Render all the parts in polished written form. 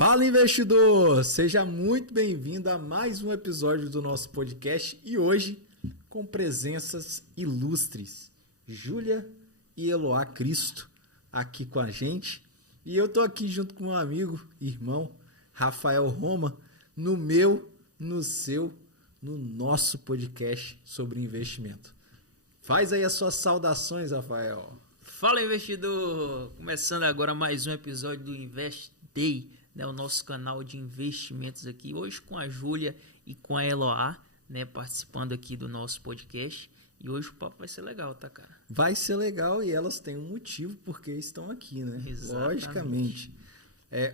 Fala, investidor! Seja muito bem-vindo a mais um episódio do nosso podcast e hoje com presenças ilustres, Júlia e Eloá Cristo aqui com a gente. E eu tô aqui junto com meu amigo, irmão, Rafael Roma, no meu, no seu, no nosso podcast sobre investimento. Faz aí as suas saudações, Rafael. Fala, investidor! Começando agora mais um episódio do Invest Day, né, o nosso canal de investimentos aqui, hoje com a Júlia e com a Eloá, né, participando aqui do nosso podcast. E hoje o papo vai ser legal, tá, cara? Vai ser legal e elas têm um motivo porque estão aqui, né? Exatamente. Logicamente.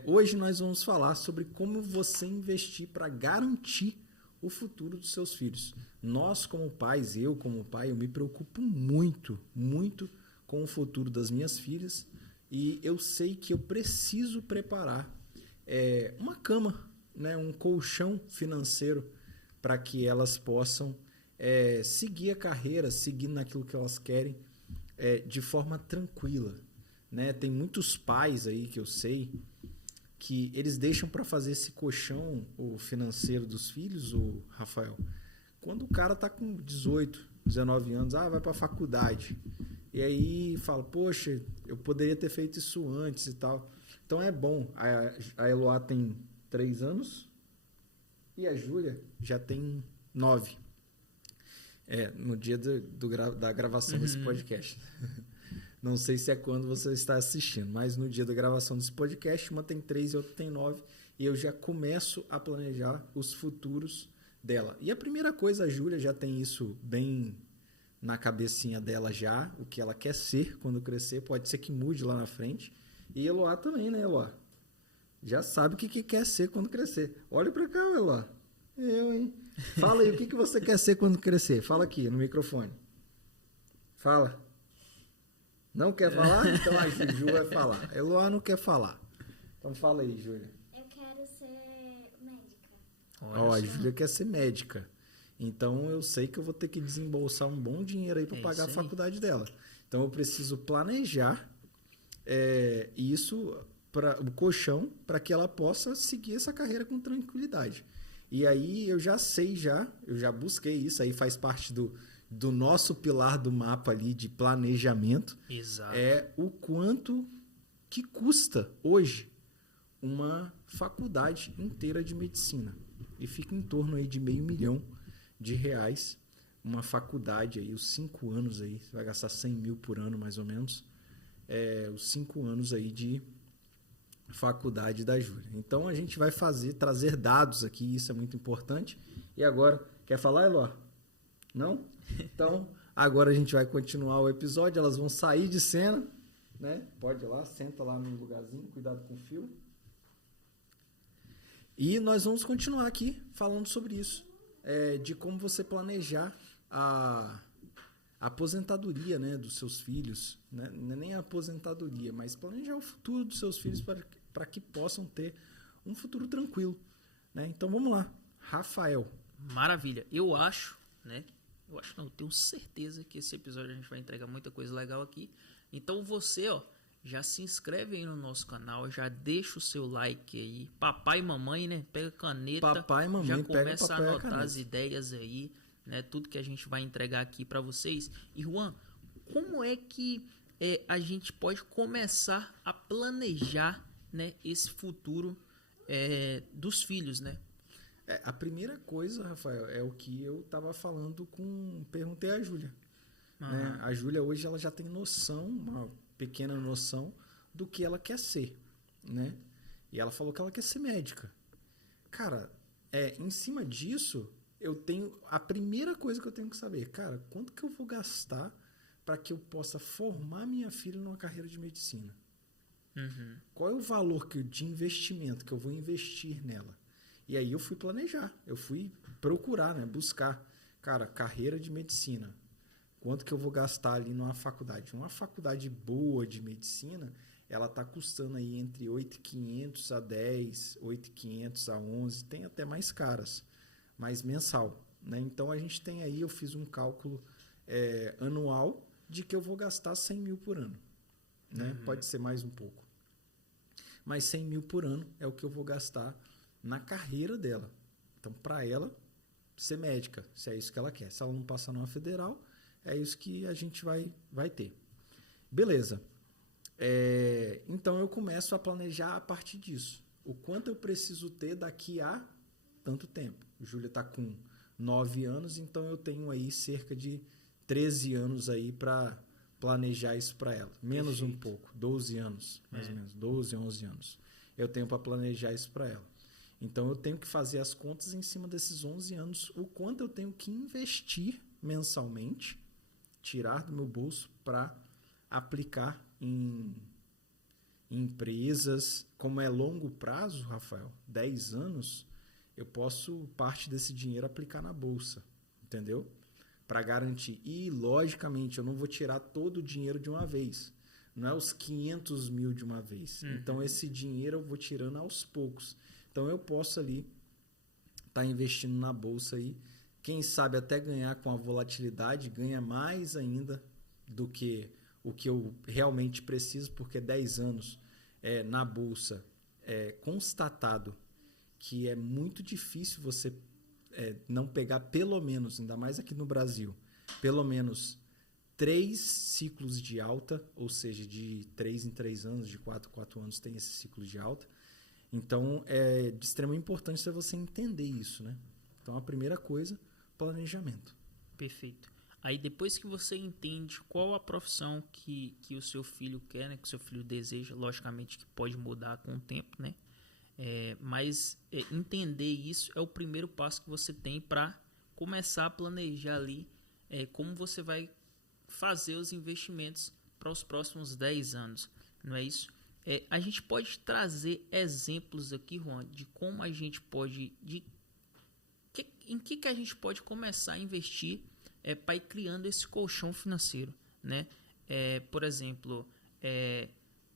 Hoje nós vamos falar sobre como você investir para garantir o futuro dos seus filhos. Nós, como pais, eu como pai, eu me preocupo muito, muito com o futuro das minhas filhas e eu sei que eu preciso preparar uma cama, né, um colchão financeiro para que elas possam seguir a carreira, seguir naquilo que elas querem de forma tranquila, né? Tem muitos pais aí que eu sei que eles deixam para fazer esse colchão o financeiro dos filhos, o Rafael, quando o cara tá com 18, 19 anos, vai para a faculdade. E aí fala, poxa, eu poderia ter feito isso antes e tal. Então é bom. A Eloá tem 3 anos e a Júlia já tem 9. No dia da gravação desse podcast. Não sei se é quando você está assistindo, mas no dia da gravação desse podcast, uma tem 3 e outra tem 9. E eu já começo a planejar os futuros dela. E a primeira coisa, a Júlia já tem isso bem na cabecinha dela já, o que ela quer ser quando crescer. Pode ser que mude lá na frente. E Eloá também, né, Eloá? Já sabe o que quer ser quando crescer. Olha pra cá, Eloá. Eu, hein? Fala aí, o que você quer ser quando crescer? Fala aqui, no microfone. Fala. Não quer falar? Então a Ju vai falar. Eloá não quer falar. Então fala aí, Júlia. Eu quero ser médica. A Júlia quer ser médica. Então eu sei que eu vou ter que desembolsar um bom dinheiro aí para pagar a faculdade dela. Então eu preciso planejar isso para o colchão para que ela possa seguir essa carreira com tranquilidade. E aí eu já sei, eu já busquei isso, aí faz parte do nosso pilar do mapa ali de planejamento. Exato. O quanto que custa hoje uma faculdade inteira de medicina. E fica em torno aí de R$500 mil uma faculdade aí, os 5 anos aí, você vai gastar 100 mil por ano mais ou menos, os 5 anos aí de faculdade da Júlia. Então a gente vai trazer dados aqui, isso é muito importante. E agora, quer falar, Eloá? Não? Então, agora a gente vai continuar o episódio, elas vão sair de cena, né? Pode ir lá, senta lá no lugarzinho, cuidado com o fio. E nós vamos continuar aqui falando sobre isso, de como você planejar a aposentadoria, né, dos seus filhos, né? Não é nem a aposentadoria, mas planejar o futuro dos seus filhos para que possam ter um futuro tranquilo, né? Então vamos lá, Rafael. Maravilha. Eu tenho certeza que esse episódio a gente vai entregar muita coisa legal aqui. Então você, já se inscreve aí no nosso canal, já deixa o seu like aí. Papai e mamãe, né? Pega caneta. Papai e mamãe, já começa pega a anotar as ideias aí, né? Tudo que a gente vai entregar aqui para vocês. E Juan, como é que a gente pode começar a planejar, né, esse futuro dos filhos, né? A primeira coisa, Rafael, é o que eu estava falando perguntei à Júlia. Né? A Júlia hoje ela já tem noção, uma pequena noção do que ela quer ser, né? E ela falou que ela quer ser médica. Cara, em cima disso, a primeira coisa que eu tenho que saber, cara, quanto que eu vou gastar para que eu possa formar minha filha numa carreira de medicina? Uhum. Qual é o valor de investimento que eu vou investir nela? E aí eu fui planejar, eu fui procurar, né, buscar, cara, carreira de medicina. Quanto que eu vou gastar ali numa faculdade? Uma faculdade boa de medicina, ela está custando aí entre 8.500 a 10, 8.500 a 11, tem até mais caras, mas mensal, né? Então a gente tem aí, eu fiz um cálculo anual de que eu vou gastar 100 mil por ano, né? Pode ser mais um pouco. mas 100 mil por ano é o que eu vou gastar na carreira dela. Então, para ela ser médica, se é isso que ela quer. Se ela não passar numa federal, é isso que a gente vai ter. Beleza. Então, eu começo a planejar a partir disso. O quanto eu preciso ter daqui a tanto tempo. Júlia está com 9 anos, então eu tenho aí cerca de 13 anos aí para planejar isso para ela. Menos um pouco, 12 anos, mais ou menos, 12, 11 anos. Eu tenho para planejar isso para ela. Então, eu tenho que fazer as contas em cima desses 11 anos, o quanto eu tenho que investir mensalmente, tirar do meu bolso para aplicar em empresas. Como é longo prazo, Rafael, 10 anos, eu posso parte desse dinheiro aplicar na bolsa, entendeu? Para garantir. E, logicamente, eu não vou tirar todo o dinheiro de uma vez. Não é os 500 mil de uma vez. Então, esse dinheiro eu vou tirando aos poucos. Então, eu posso ali estar investindo na bolsa aí. Quem sabe até ganhar com a volatilidade, ganha mais ainda do que o que eu realmente preciso, porque 10 anos na bolsa é constatado que é muito difícil você não pegar pelo menos, ainda mais aqui no Brasil, pelo menos 3 ciclos de alta, ou seja, de 3 em 3 anos, de 4 em 4 anos tem esse ciclo de alta. Então, é de extrema importância você entender isso, né? Então, a primeira coisa, planejamento. Perfeito. Aí, depois que você entende qual a profissão que o seu filho quer, né? Que o seu filho deseja, logicamente que pode mudar com o tempo, né? Mas entender isso é o primeiro passo que você tem para começar a planejar ali como você vai fazer os investimentos para os próximos 10 anos, não é isso? A gente pode trazer exemplos aqui, Juan, de como a gente pode, em que a gente pode começar a investir para ir criando esse colchão financeiro, né? Por exemplo,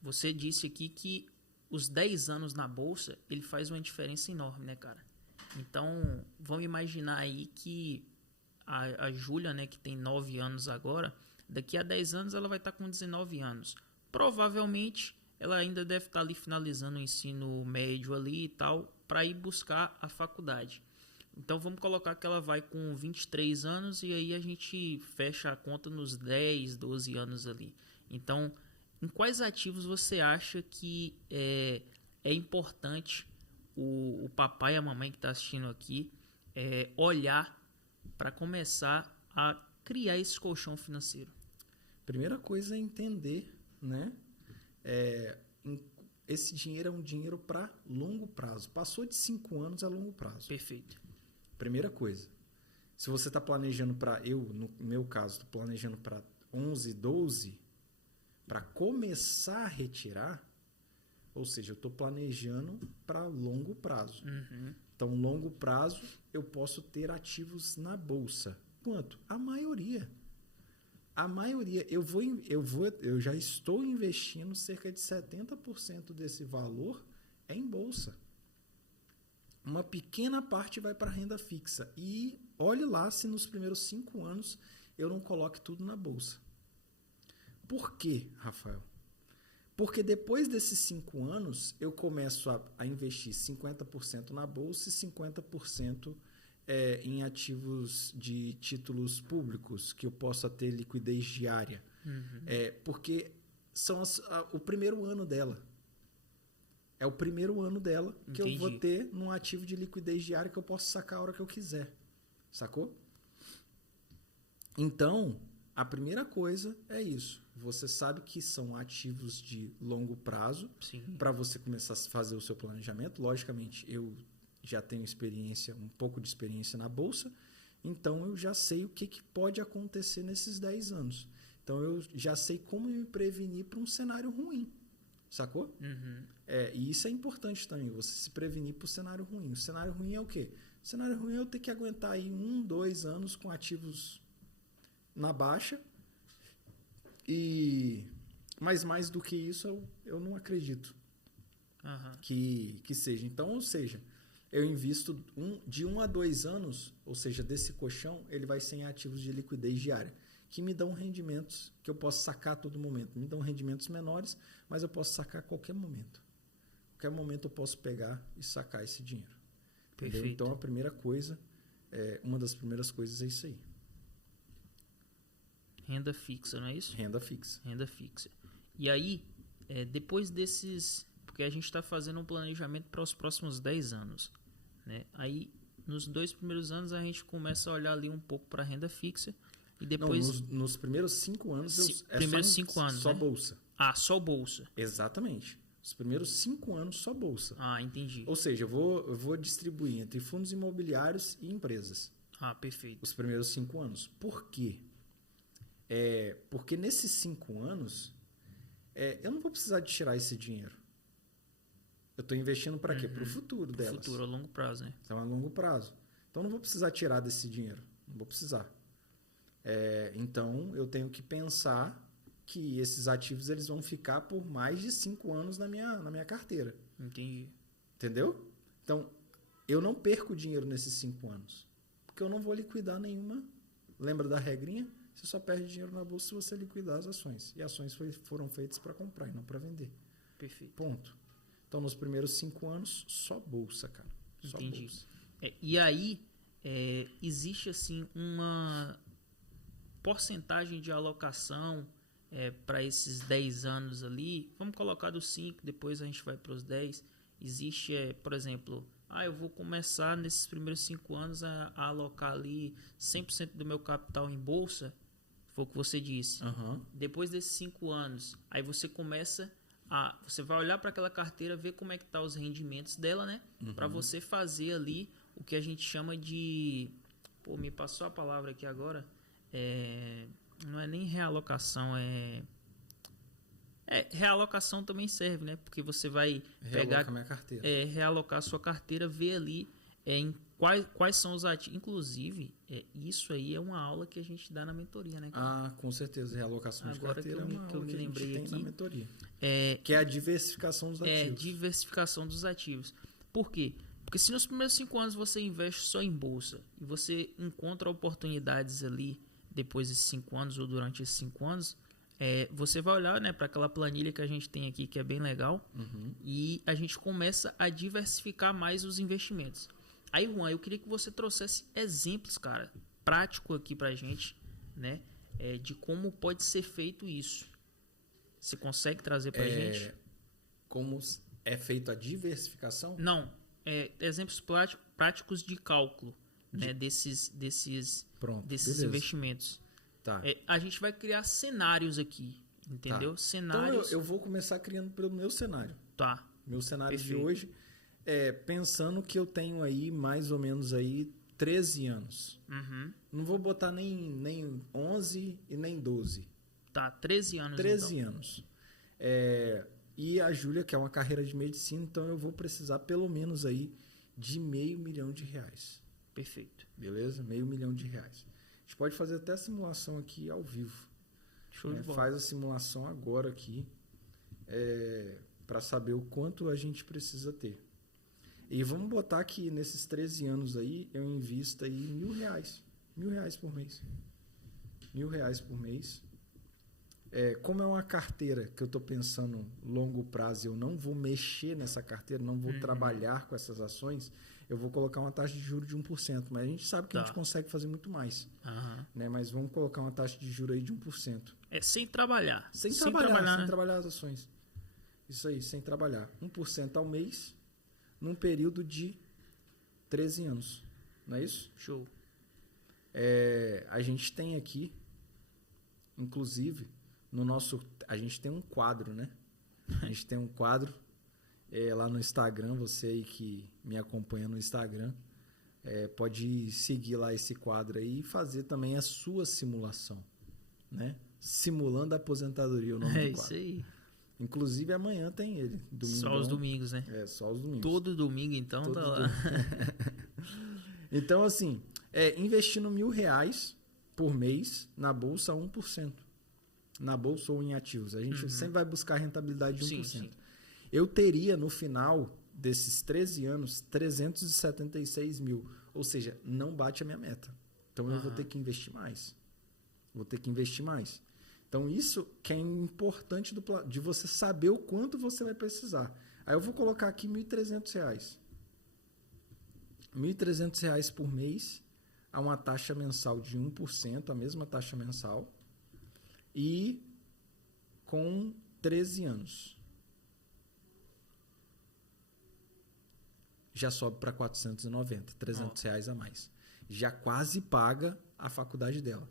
você disse aqui que os 10 anos na bolsa, ele faz uma diferença enorme, né, cara? Então, vamos imaginar aí que a Júlia, né, que tem 9 anos agora, daqui a 10 anos ela vai estar com 19 anos. Provavelmente, ela ainda deve estar ali finalizando o ensino médio ali e tal, para ir buscar a faculdade. Então, vamos colocar que ela vai com 23 anos e aí a gente fecha a conta nos 10, 12 anos ali. Então, em quais ativos você acha que é importante o papai e a mamãe que está assistindo aqui olhar para começar a criar esse colchão financeiro? Primeira coisa é entender, né? Esse dinheiro é um dinheiro para longo prazo. Passou de 5 anos é longo prazo. Perfeito. Primeira coisa. Se você está planejando para... no meu caso, estou planejando para 11, 12... para começar a retirar, ou seja, eu estou planejando para longo prazo. Então, longo prazo, eu posso ter ativos na bolsa. Quanto? A maioria. A maioria. Eu já estou investindo cerca de 70% desse valor em bolsa. Uma pequena parte vai para renda fixa. E olhe lá se nos primeiros 5 anos eu não coloque tudo na bolsa. Por quê, Rafael? Porque depois desses 5 anos, eu começo a investir 50% na bolsa e 50% em ativos de títulos públicos, que eu possa ter liquidez diária. Porque são o primeiro ano dela. É o primeiro ano dela que eu vou ter num ativo de liquidez diária que eu posso sacar a hora que eu quiser. Sacou? Então, a primeira coisa é isso. Você sabe que são ativos de longo prazo para você começar a fazer o seu planejamento. Logicamente, eu já tenho um pouco de experiência na bolsa, então eu já sei o que pode acontecer nesses 10 anos. Então, eu já sei como me prevenir para um cenário ruim. Sacou? E isso é importante também, você se prevenir para o cenário ruim. O cenário ruim é o quê? O cenário ruim é eu ter que aguentar aí 1, 2 anos com ativos na baixa, mas mais do que isso eu não acredito que seja. Então, ou seja, eu invisto de 1 a 2 anos, ou seja, desse colchão, ele vai ser em ativos de liquidez diária, que me dão rendimentos que eu posso sacar a todo momento. Me dão rendimentos menores, mas eu posso sacar a qualquer momento. qualquer momento eu posso pegar e sacar esse dinheiro. Entendeu? Perfeito. Então, a primeira coisa, uma das primeiras coisas é isso aí. Renda fixa, não é isso? Renda fixa. Renda fixa. E aí, depois desses... Porque a gente está fazendo um planejamento para os próximos 10 anos. Né? Aí, nos 2 primeiros anos, a gente começa a olhar ali um pouco para a renda fixa. E depois... Não, nos primeiros 5 anos, primeiros 5 anos, só né? bolsa. Ah, só bolsa. Exatamente. Os primeiros 5 anos, só bolsa. Ah, entendi. Ou seja, eu vou distribuir entre fundos imobiliários e empresas. Ah, perfeito. Os primeiros 5 anos. Por quê? Porque nesses 5 anos, eu não vou precisar de tirar esse dinheiro. Eu estou investindo para quê? Para o futuro delas. Futuro a longo prazo, né? Então, a longo prazo. Então, eu não vou precisar tirar desse dinheiro. Não vou precisar. Então, eu tenho que pensar que esses ativos eles vão ficar por mais de 5 anos na minha carteira. Entendi. Entendeu? Então, eu não perco dinheiro nesses 5 anos. Porque eu não vou liquidar nenhuma. Lembra da regrinha? Você só perde dinheiro na bolsa se você liquidar as ações. E ações foram feitas para comprar e não para vender. Perfeito. Ponto. Então, nos primeiros 5 anos, só bolsa, cara. Só Entendi. bolsa. E aí, existe assim uma porcentagem de alocação para esses 10 anos ali. Vamos colocar dos 5, depois a gente vai para os 10. Existe, por exemplo, eu vou começar nesses primeiros 5 anos a alocar ali 100% do meu capital em bolsa. Foi o que você disse. Uhum. Depois desses 5 anos, aí você começa você vai olhar para aquela carteira, ver como é que tá os rendimentos dela, né? Uhum. Para você fazer ali o que a gente chama de... Pô, me passou a palavra aqui agora. Não é nem realocação, realocação também serve, né? Porque você vai pegar... minha carteira. Realocar a sua carteira, ver ali em quais são os ativos. Inclusive, isso aí é uma aula que a gente dá na mentoria, né, cara? Com certeza. Realocação de Agora carteira que eu é uma me aula que a gente lembrei tem aqui. na mentoria. Que é a diversificação dos ativos. Diversificação dos ativos. Por quê? Porque se nos primeiros 5 anos você investe só em bolsa e você encontra oportunidades ali depois desses 5 anos ou durante esses 5 anos, você vai olhar, né, para aquela planilha que a gente tem aqui, que é bem legal, e a gente começa a diversificar mais os investimentos. Aí, Juan, eu queria que você trouxesse exemplos, cara, prático aqui pra gente, né, de como pode ser feito isso. Você consegue trazer pra gente? Como é feita a diversificação? Não, exemplos práticos de cálculo, né, desses beleza. investimentos. Tá. A gente vai criar cenários aqui, entendeu? Tá. Cenários. Então eu vou começar criando pelo meu cenário. Tá. Meu cenário Perfeito. de hoje pensando que eu tenho aí mais ou menos aí 13 anos. Uhum. Não vou botar nem 11 e nem 12. Tá, 13 anos 13 então. anos. E a Júlia, que é uma carreira de medicina, então eu vou precisar pelo menos aí de R$500 mil. Perfeito. Beleza? R$500 mil. A gente pode fazer até a simulação aqui ao vivo. Show de bola. Faz a simulação agora aqui para saber o quanto a gente precisa ter. E vamos botar que nesses 13 anos aí eu invisto aí R$1.000. R$1.000 por mês. R$1.000 por mês. Como é uma carteira que eu estou pensando longo prazo, eu não vou mexer nessa carteira, não vou trabalhar com essas ações, eu vou colocar uma taxa de juros de 1%. Mas a gente sabe que a gente consegue fazer muito mais. Né? Mas vamos colocar uma taxa de juros aí de 1%. Sem trabalhar. Sem né? trabalhar as ações. Isso aí, sem trabalhar. 1% ao mês, num período de 13 anos. Não é isso? Show. A gente tem aqui, inclusive, a gente tem um quadro, né? A gente tem um quadro lá no Instagram, você aí que me acompanha no Instagram, pode seguir lá esse quadro aí e fazer também a sua simulação, né? Simulando a aposentadoria, o nome do quadro. Isso aí. Inclusive amanhã tem ele. Só os domingos, né? Só os domingos. Todo domingo, então, Todo tá lá. Então, assim, investindo R$1.000 por mês na bolsa a 1%. Na bolsa ou em ativos. A gente sempre vai buscar rentabilidade de 1%. Sim. Eu teria, no final desses 13 anos, 376 mil. Ou seja, não bate a minha meta. Então, eu vou ter que investir mais. Então, isso que é importante de você saber o quanto você vai precisar. Aí eu vou colocar aqui R$ 1.300. R$ 1.300 por mês, a uma taxa mensal de 1%, a mesma taxa mensal, e com 13 anos. Já sobe para 490, R$300 a mais. Já quase paga a faculdade dela.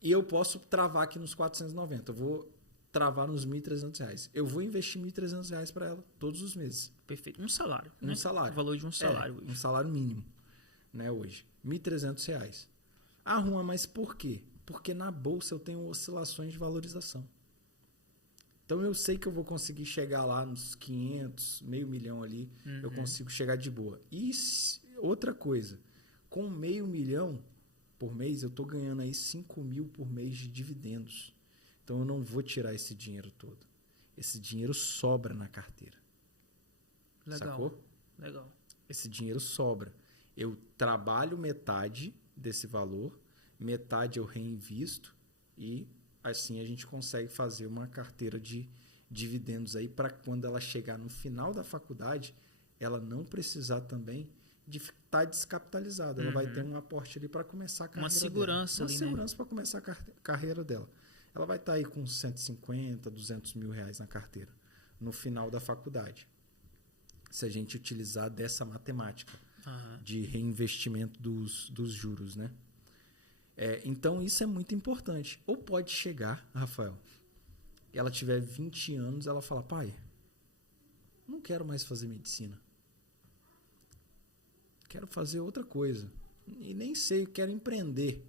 E eu posso travar aqui nos 490. Eu vou travar nos R$1.300. Eu vou investir R$1.300 para ela todos os meses. Perfeito. Um salário. Um né? salário. O valor de um salário hoje. Um salário mínimo, né, hoje. R$1.300. Ah, Juan, mas por quê? Porque na bolsa eu tenho oscilações de valorização. Então eu sei que eu vou conseguir chegar lá nos 500, meio milhão ali, eu consigo chegar de boa. E outra coisa, com meio milhão por mês, eu estou ganhando aí 5 mil por mês de dividendos. Então eu não vou tirar esse dinheiro todo. Esse dinheiro sobra na carteira. Legal. Sacou? Legal. Esse dinheiro sobra. Eu trabalho metade desse valor, metade eu reinvisto e assim a gente consegue fazer uma carteira de dividendos aí para quando ela chegar no final da faculdade, ela não precisar também de estar descapitalizada. Ela vai ter um aporte ali para começar a carreira Uma segurança dela. ali, Uma segurança para começar a carreira dela. Ela vai estar aí com 150, 200 mil reais na carteira no final da faculdade. Se a gente utilizar dessa matemática de reinvestimento dos juros, né? Então, isso é muito importante. Ou pode chegar, Rafael, ela tiver 20 anos, ela fala, pai, não quero mais fazer medicina. Quero fazer outra coisa. E nem sei, quero empreender.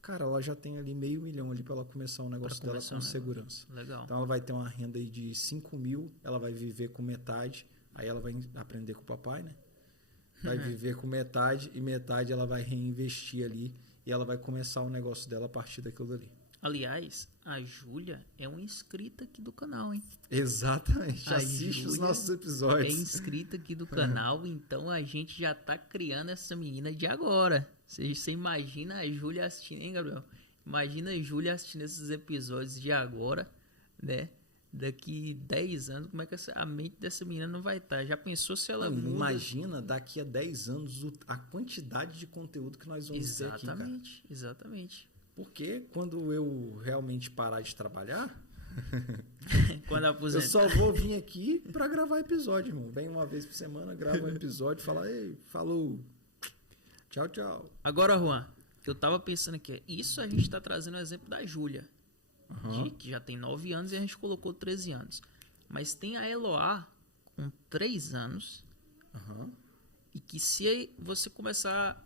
Cara, ela já tem ali meio milhão ali para ela começar um negócio dela com segurança. Legal. Então, ela vai ter uma renda aí de 5 mil, ela vai viver com metade, aí ela vai aprender com o papai, né? Vai viver com metade e metade ela vai reinvestir ali e ela vai começar o negócio dela a partir daquilo dali. Aliás, a Júlia é uma inscrita aqui do canal, hein? Exatamente. A Assiste os Júlia nossos É episódios. inscrita aqui do canal, então a gente já tá criando essa menina de agora. Você imagina a Júlia assistindo, hein, Gabriel? Imagina a Júlia assistindo esses episódios de agora, né? Daqui 10 anos, como é que a mente dessa menina não vai estar? Já pensou se ela muda? Imagina daqui a 10 anos a quantidade de conteúdo que nós vamos ter aqui, cara. Exatamente. Porque quando eu realmente parar de trabalhar, Quando aposentar. eu só vou vir aqui para gravar episódio, irmão. Vem uma vez por semana, gravo um episódio, fala, ei, falou, tchau, tchau. Agora, Juan, eu tava pensando aqui, isso a gente tá trazendo o exemplo da Júlia, que já tem 9 anos e a gente colocou 13 anos. Mas tem a Eloá com 3 anos e que se você começar,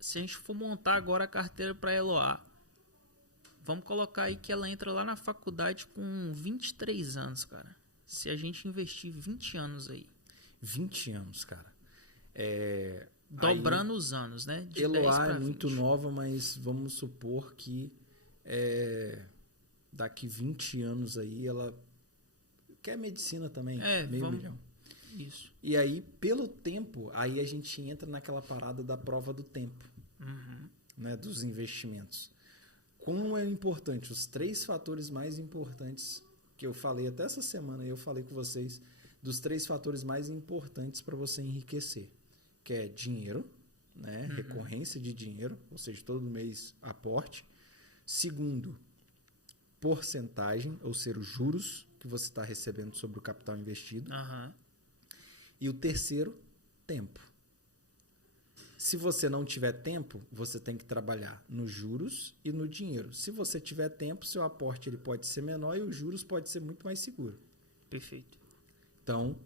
se a gente for montar agora a carteira para Eloá, vamos colocar aí que ela entra lá na faculdade com 23 anos, cara. Se a gente investir 20 anos aí. 20 anos, cara. Dobrando os anos, né? De 10 Eloá pra é muito 20. nova, mas vamos supor que daqui 20 anos aí ela quer medicina também, meio milhão. Isso. E aí, pelo tempo, aí a gente entra naquela parada da prova do tempo, né, dos investimentos. Como é importante, os 3 fatores mais importantes que eu falei até essa semana, eu falei com vocês, dos 3 fatores mais importantes para você enriquecer, que é dinheiro, né, recorrência de dinheiro, ou seja, todo mês aporte. Segundo, porcentagem, ou seja, os juros que você está recebendo sobre o capital investido. E o terceiro, tempo. Se você não tiver tempo, você tem que trabalhar nos juros e no dinheiro. Se você tiver tempo, seu aporte ele pode ser menor e os juros pode ser muito mais seguro. Perfeito. Então,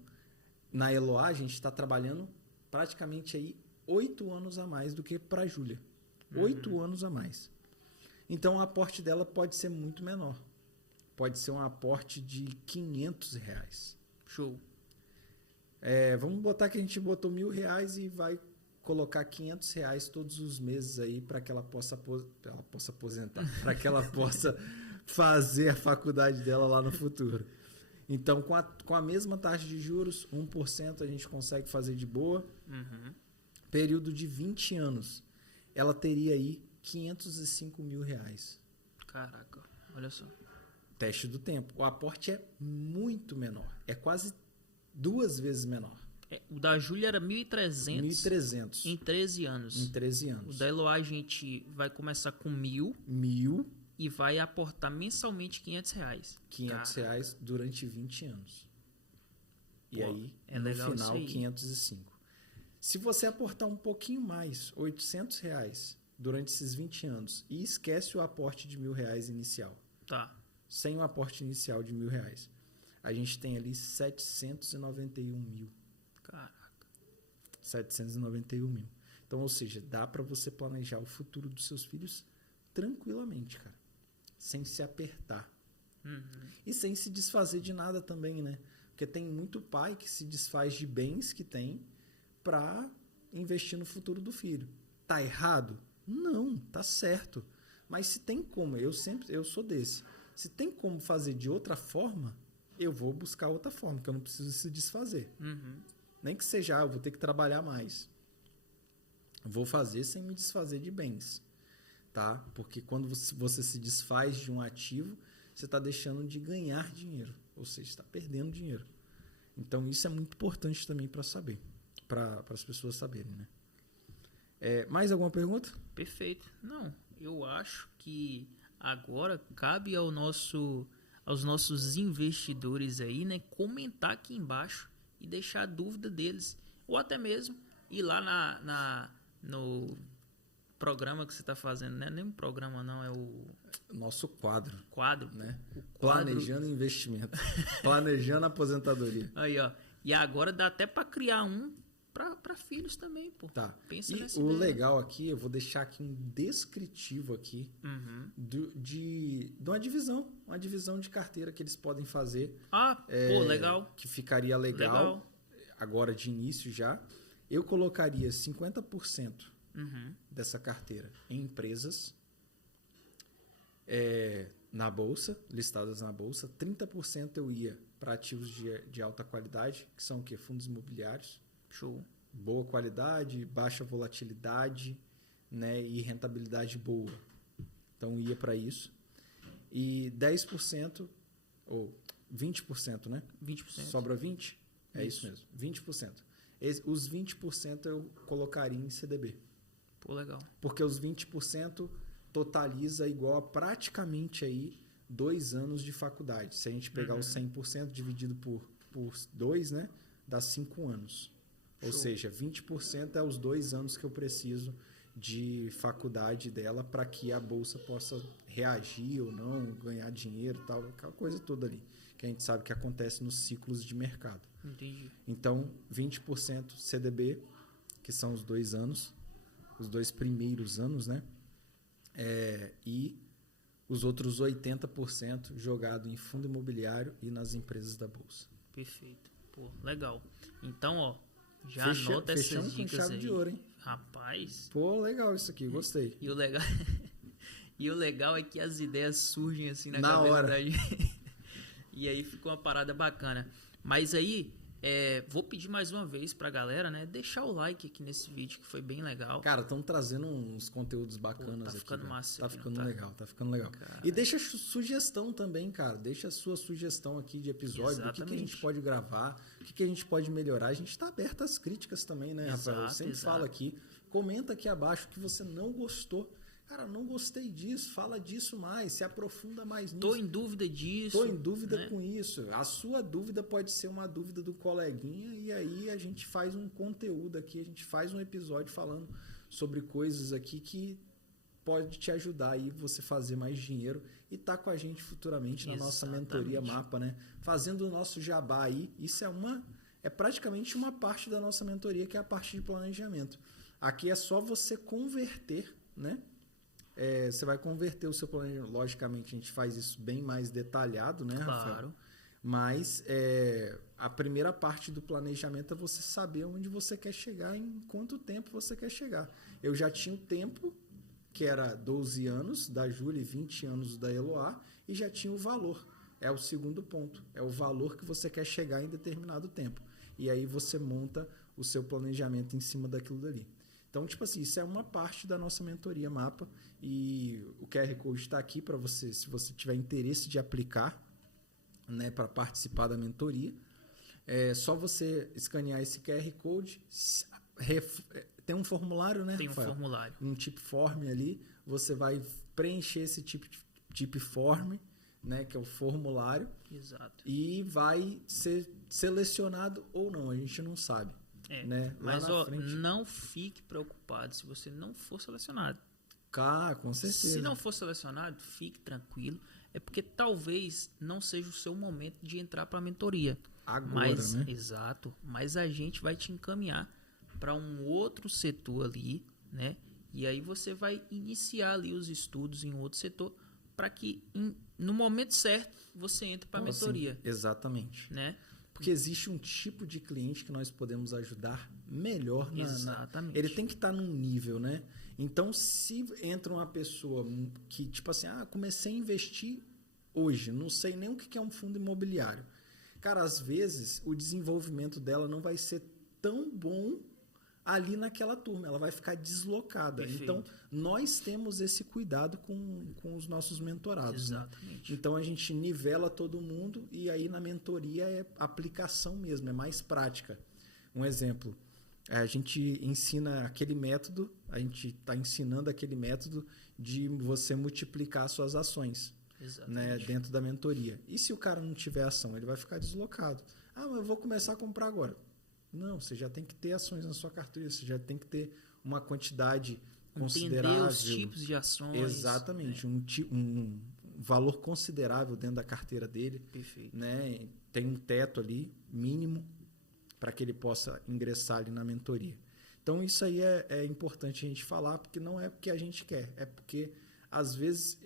na Eloá, a gente está trabalhando praticamente aí 8 anos a mais do que para a Júlia. 8 anos a mais. Então, o aporte dela pode ser muito menor. Pode ser um aporte de R$500. Show. Vamos botar que a gente botou R$1.000 e vai colocar R$500 todos os meses aí para que ela possa aposentar, para que ela possa fazer a faculdade dela lá no futuro. Então, com a mesma taxa de juros, 1% a gente consegue fazer de boa. Período de 20 anos, ela teria aí R$505 mil. Caraca, olha só. Teste do tempo. O aporte é muito menor. É quase 2 vezes menor. O da Júlia era 1.300 1.300 em 13 anos. em 13 O anos. da Eloá a gente vai começar com 1.000 1.000, e vai aportar mensalmente R$500. R$500 durante 20 anos. E Pô, aí, é no legal isso final, aí. 505. Se você aportar um pouquinho mais, R$800 durante esses 20 anos, e esquece o aporte de R$1.000 inicial, Tá. sem o aporte inicial de R$1.000, a gente tem ali 791 mil. Caraca. 791 mil. Então, ou seja, dá para você planejar o futuro dos seus filhos tranquilamente, cara. Sem se apertar. E sem se desfazer de nada também, né? Porque tem muito pai que se desfaz de bens que tem para investir no futuro do filho. Tá errado? Não, tá certo. Mas se tem como, eu sou desse. Se tem como fazer de outra forma, eu vou buscar outra forma, que eu não preciso se desfazer. Nem que seja, eu vou ter que trabalhar mais. Vou fazer sem me desfazer de bens, tá? Porque quando você se desfaz de um ativo, você está deixando de ganhar dinheiro, ou seja, está perdendo dinheiro. Então isso é muito importante também para saber, para as pessoas saberem, né? Mais alguma pergunta? Perfeito. Não, eu acho que agora cabe aos nossos investidores aí, né, comentar aqui embaixo e deixar a dúvida deles, ou até mesmo ir lá no programa que você está fazendo, né? Nem um programa não, é o Nosso quadro, quadro, né? O quadro. Planejando investimento, planejando aposentadoria. Aí, ó. E agora dá até para criar um para filhos também, pô. Tá. Pensa E nessa o ideia. legal aqui, eu vou deixar aqui um descritivo aqui de uma divisão de carteira que eles podem fazer. Pô, legal. Que ficaria legal agora de início já. Eu colocaria 50% dessa carteira em empresas na bolsa, listadas na bolsa. 30% eu ia para ativos de alta qualidade, que são o quê? Fundos imobiliários. Show. Boa qualidade, baixa volatilidade, né, e rentabilidade boa. Então ia para isso. E 10% ou 20%, né? 20%. Sobra 20%? É isso mesmo, 20%. Os 20% eu colocaria em CDB. Pô, legal. Porque os 20% totaliza igual a praticamente aí 2 anos de faculdade. Se a gente pegar os 100% dividido por 2, né, dá 5 anos. Ou seja, 20% é os 2 anos que eu preciso de faculdade dela para que a bolsa possa reagir ou não, ganhar dinheiro e tal, aquela coisa toda ali, que a gente sabe que acontece nos ciclos de mercado. Entendi. Então, 20% CDB, que são os 2 anos, os 2 primeiros anos, né? E os outros 80% jogado em fundo imobiliário e nas empresas da bolsa. Perfeito. Pô, legal. Então, ó, já Fechamos anota essas com dicas chave aí. de ouro, hein? Rapaz. Pô, legal isso aqui, gostei. E o legal e o legal é que as ideias surgem assim na Na cabeça hora. da gente. E aí fica uma parada bacana. Mas aí, vou pedir mais uma vez pra galera, né, deixar o like aqui nesse vídeo, que foi bem legal. Cara, estão trazendo uns conteúdos bacanas aqui. ficando velho. massa Tá aqui, não ficando tá? legal, tá ficando legal. Cara. E deixa sugestão também, cara. Deixa a sua sugestão aqui de episódio, do que a Exatamente. gente pode gravar, o que a gente pode melhorar. A gente tá aberto às críticas também, né, Rafael? Eu Exato, sempre exato. falo aqui. Comenta aqui abaixo que você não gostou. Cara, não gostei disso, fala disso mais, se aprofunda mais nisso. Tô em dúvida disso. Estou em dúvida né? com isso. A sua dúvida pode ser uma dúvida do coleguinha e aí a gente faz um conteúdo aqui, a gente faz um episódio falando sobre coisas aqui que pode te ajudar aí você fazer mais dinheiro e tá com a gente futuramente na nossa mentoria Mapa, né? Fazendo o nosso jabá aí. Isso é praticamente uma parte da nossa mentoria, que é a parte de planejamento. Aqui é só você converter, né? Você vai converter o seu planejamento. Logicamente, a gente faz isso bem mais detalhado, né, Rafael? Claro. Mas a primeira parte do planejamento é você saber onde você quer chegar, em quanto tempo você quer chegar. Eu já tinha o tempo, que era 12 anos da Júlia e 20 anos da Eloá, e já tinha o valor. É o segundo ponto. É o valor que você quer chegar em determinado tempo. E aí você monta o seu planejamento em cima daquilo dali. Então, tipo assim, isso é uma parte da nossa mentoria Mapa e o QR Code está aqui para você, se você tiver interesse de aplicar, né, para participar da mentoria. É só você escanear esse QR Code. Tem um formulário, né, Tem um Rafael? formulário. Um tip form ali. Você vai preencher esse tip form, né, que é o formulário. Exato. E vai ser selecionado ou não, a gente não sabe. Né? Mas Lá na frente, não fique preocupado se você não for selecionado. com certeza. Se não for selecionado, fique tranquilo. É porque talvez não seja o seu momento de entrar para a mentoria. Agora, né? Exato. Mas a gente vai te encaminhar para um outro setor ali, né? E aí você vai iniciar ali os estudos em outro setor para que no momento certo você entre para a mentoria. Sim, exatamente. Né? Porque existe um tipo de cliente que nós podemos ajudar melhor. Exatamente. Ele tem que estar num nível, né? Então, se entra uma pessoa que, tipo assim, comecei a investir hoje, não sei nem o que é um fundo imobiliário. Cara, às vezes o desenvolvimento dela não vai ser tão bom ali naquela turma, ela vai ficar deslocada. Perfeito. Então, nós temos esse cuidado com os nossos mentorados. Exatamente. Né? Então, a gente nivela todo mundo e aí na mentoria é aplicação mesmo, é mais prática. Um exemplo, a gente ensina aquele método, a gente está ensinando aquele método de você multiplicar suas ações, né, dentro da mentoria. E se o cara não tiver ação, ele vai ficar deslocado. Mas eu vou começar a comprar agora. Não, você já tem que ter ações na sua carteira, você já tem que ter uma quantidade considerável. Entender os tipos de ações. Exatamente, um valor considerável dentro da carteira dele. Perfeito. Né? Tem um teto ali, mínimo, para que ele possa ingressar ali na mentoria. Então, isso aí é importante a gente falar, porque não é porque a gente quer, é porque, às vezes,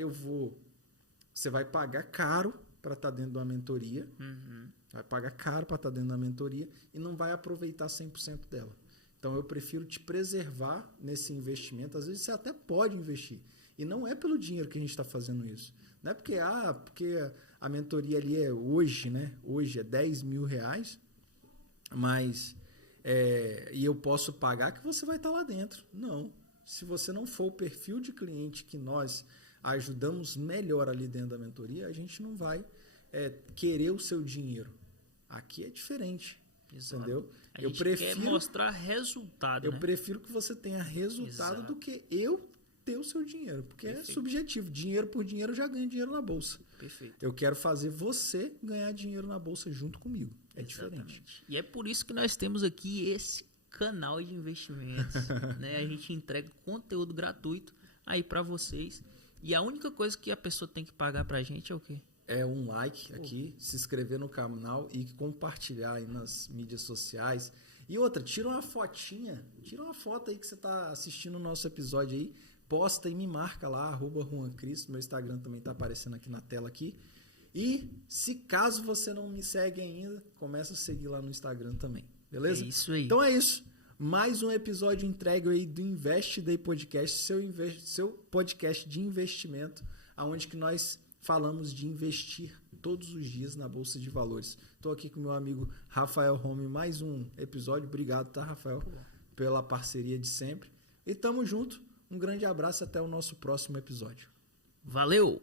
você vai pagar caro para estar dentro de uma mentoria, vai pagar caro para estar dentro da mentoria e não vai aproveitar 100% dela. Então, eu prefiro te preservar nesse investimento. Às vezes, você até pode investir. E não é pelo dinheiro que a gente está fazendo isso. Não é porque a mentoria ali é hoje, né? Hoje é R$10.000, mas e eu posso pagar que você vai estar lá dentro. Não. Se você não for o perfil de cliente que nós ajudamos melhor ali dentro da mentoria, a gente não vai querer o seu dinheiro. Aqui é diferente. Exato. Entendeu? A gente quer mostrar resultado. Eu né? prefiro que você tenha resultado Exato. do que eu ter o seu dinheiro. Porque Perfeito. é subjetivo. Dinheiro por dinheiro, eu já ganho dinheiro na bolsa. Perfeito. Eu quero fazer você ganhar dinheiro na bolsa junto comigo. É Exatamente. diferente. E é por isso que nós temos aqui esse canal de investimentos. Né? A gente entrega conteúdo gratuito aí para vocês. E a única coisa que a pessoa tem que pagar pra gente é o quê? É um like aqui, se inscrever no canal e compartilhar aí nas mídias sociais. E outra, tira uma fotinha, tira uma foto aí que você está assistindo o nosso episódio aí, posta e me marca lá, @JuanCristo, meu Instagram também está aparecendo aqui na tela aqui. E se caso você não me segue ainda, começa a seguir lá no Instagram também, beleza? É isso aí. Então é isso. Mais um episódio entregue aí do Invest Day Podcast, seu podcast de investimento, onde que nós falamos de investir todos os dias na Bolsa de Valores. Estou aqui com meu amigo Rafael Home, mais um episódio. Obrigado, tá, Rafael, pela parceria de sempre. E tamo junto. Um grande abraço, até o nosso próximo episódio. Valeu!